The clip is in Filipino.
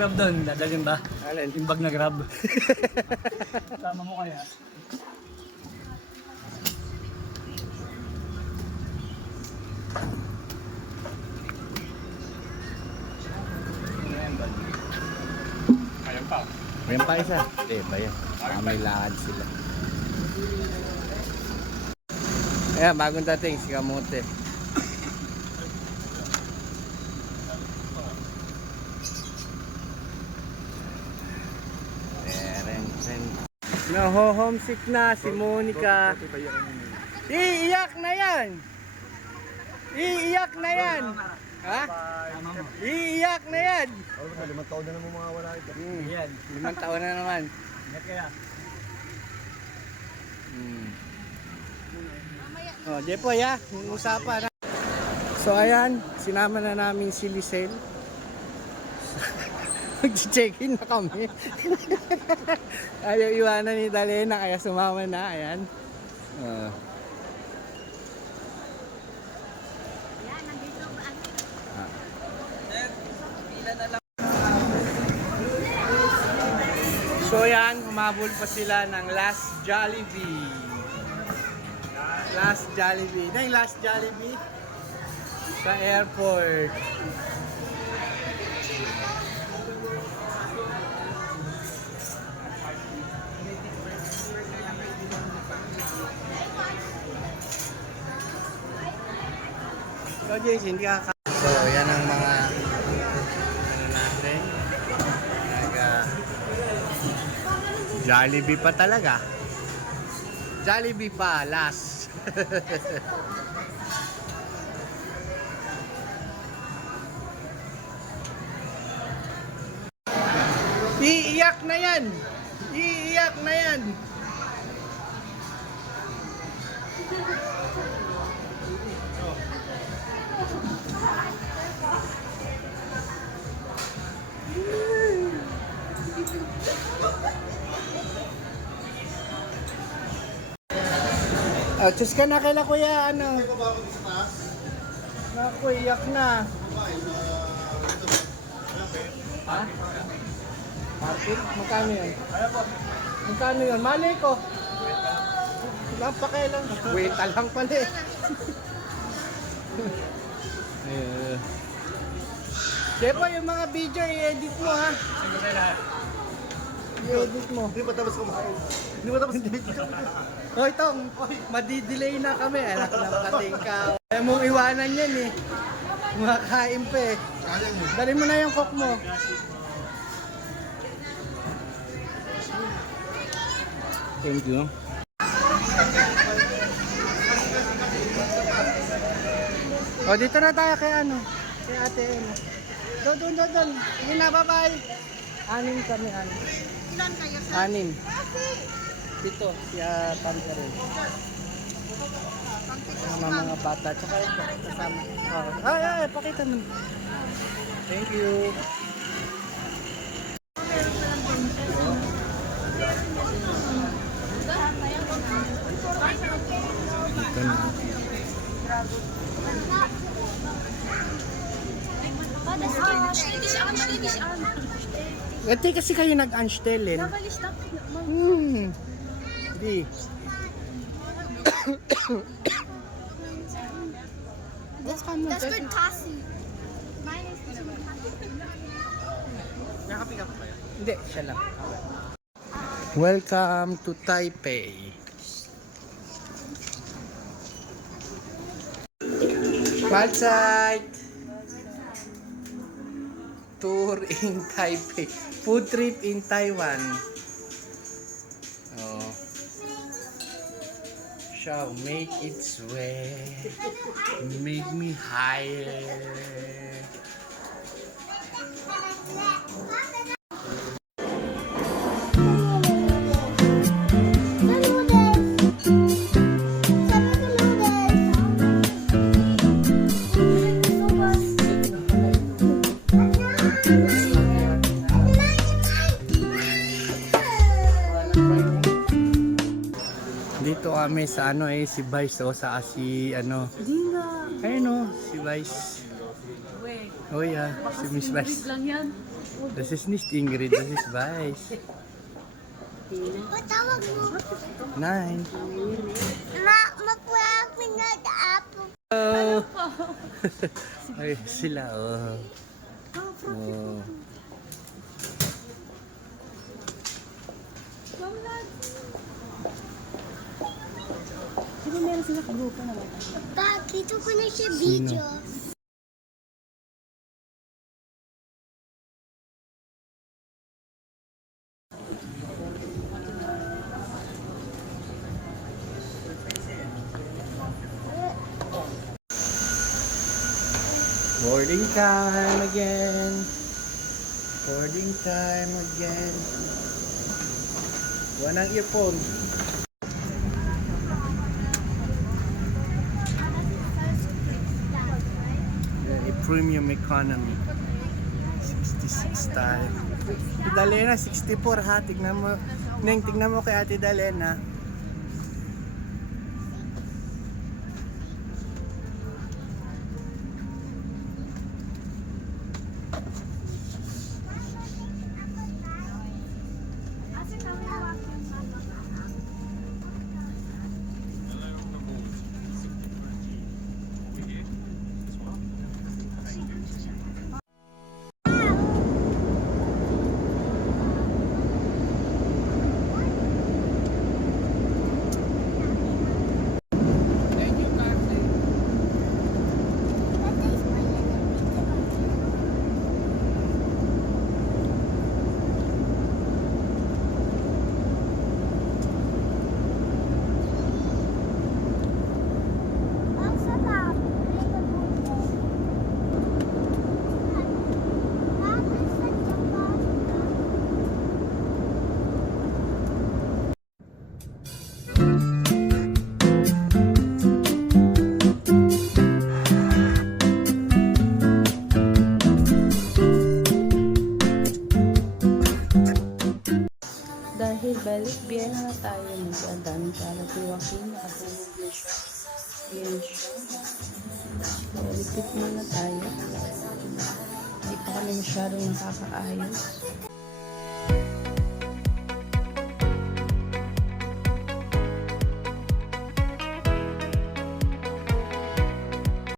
Grab doon, dadalhin ba? Alin? Yung bag na grab. Tama mo kaya? Ayan pa. Ayan pa isa. Hindi ba yan? May lakad sila. Ayan, bagong dating si Kamote. Homesick na si Monica. Iiyak na yan! Iiyak na yan! Ha? Iiyak na yan! 5 taon na naman mga wala ito. Yan. 5 taon na naman. Ingat kaya. Oh, Jepoy ha, yung usapan ha. So ayan, sinama na namin si Lisel. Mag-check-in na kami. Ayaw iwanan ni Dalena kaya sumama na, ayan. So yan, humabol pa sila ng Last Jollibee. Last Jollibee. Na yung Last Jollibee sa airport. So Jason, hindi ka So yan ang mga ano natin. Jollibee pa talaga. Jollibee pa, last. Iiyak na yan! Iiyak na yan! Tus ka na kaila kuya, ano? Naku, iyak na. Ha? Martin? Magkano yun? Magkano yun? Malay ko. Napakailang. Wait, lang pala eh. Jepo, yung mga video i-edit mo ha. I-edit mo. Hindi pa tapos kumain. Hindi pa tapos hindi. O ito, madidelay na kami. Anak ng katingkaw. Kaya mong iwanan yan eh. Makakain pa eh. Sayang eh. Dali mo na yung coke mo. Thank you. O dito na tayo kay ano. Kay ate ano. Doon. Sige na, bye-bye. 6 kami, 6. Ilan kayo, sir? 6. Dito, siya pamka rin. Mga bata, tsaka ito, kasama. Ay, pakita mo. Thank you. Dito na. Ito kasi kayo nag-anstelin. Hindi. That's good Kasi. Mine is good Nakapick up pa yan. Hindi, siya lang. Welcome to Taipei. Outside. Tour in Taipei. Food trip in Taiwan. Oh. Shall make its way. Make me higher. Dito kami sa ano si Vice sa si ano. Ayun si Vice. Oh yeah, si Miss Vice. lang yan. Das ist nicht Ingrid, das ist Weiß. Patawag mo. Nein. Makuha ko na the apple. Oh. Ay, sila, oh. Oh. Bakit ko na siya video? Boarding time again. Boarding time again. Walang earphone. Premium economy. 66 tayo. Si Dalena, 64 ha. Tignan mo. Neng, tignan mo kay Ate Dalena. Ang sarap. Bakit sa Japan? Dahil balik biyahe na tayo, ang daming tala kay Joaquin, nakatulog na siya. Yan siya. Repeat muna tayo. Hindi pa kami masyadong nakakaayos.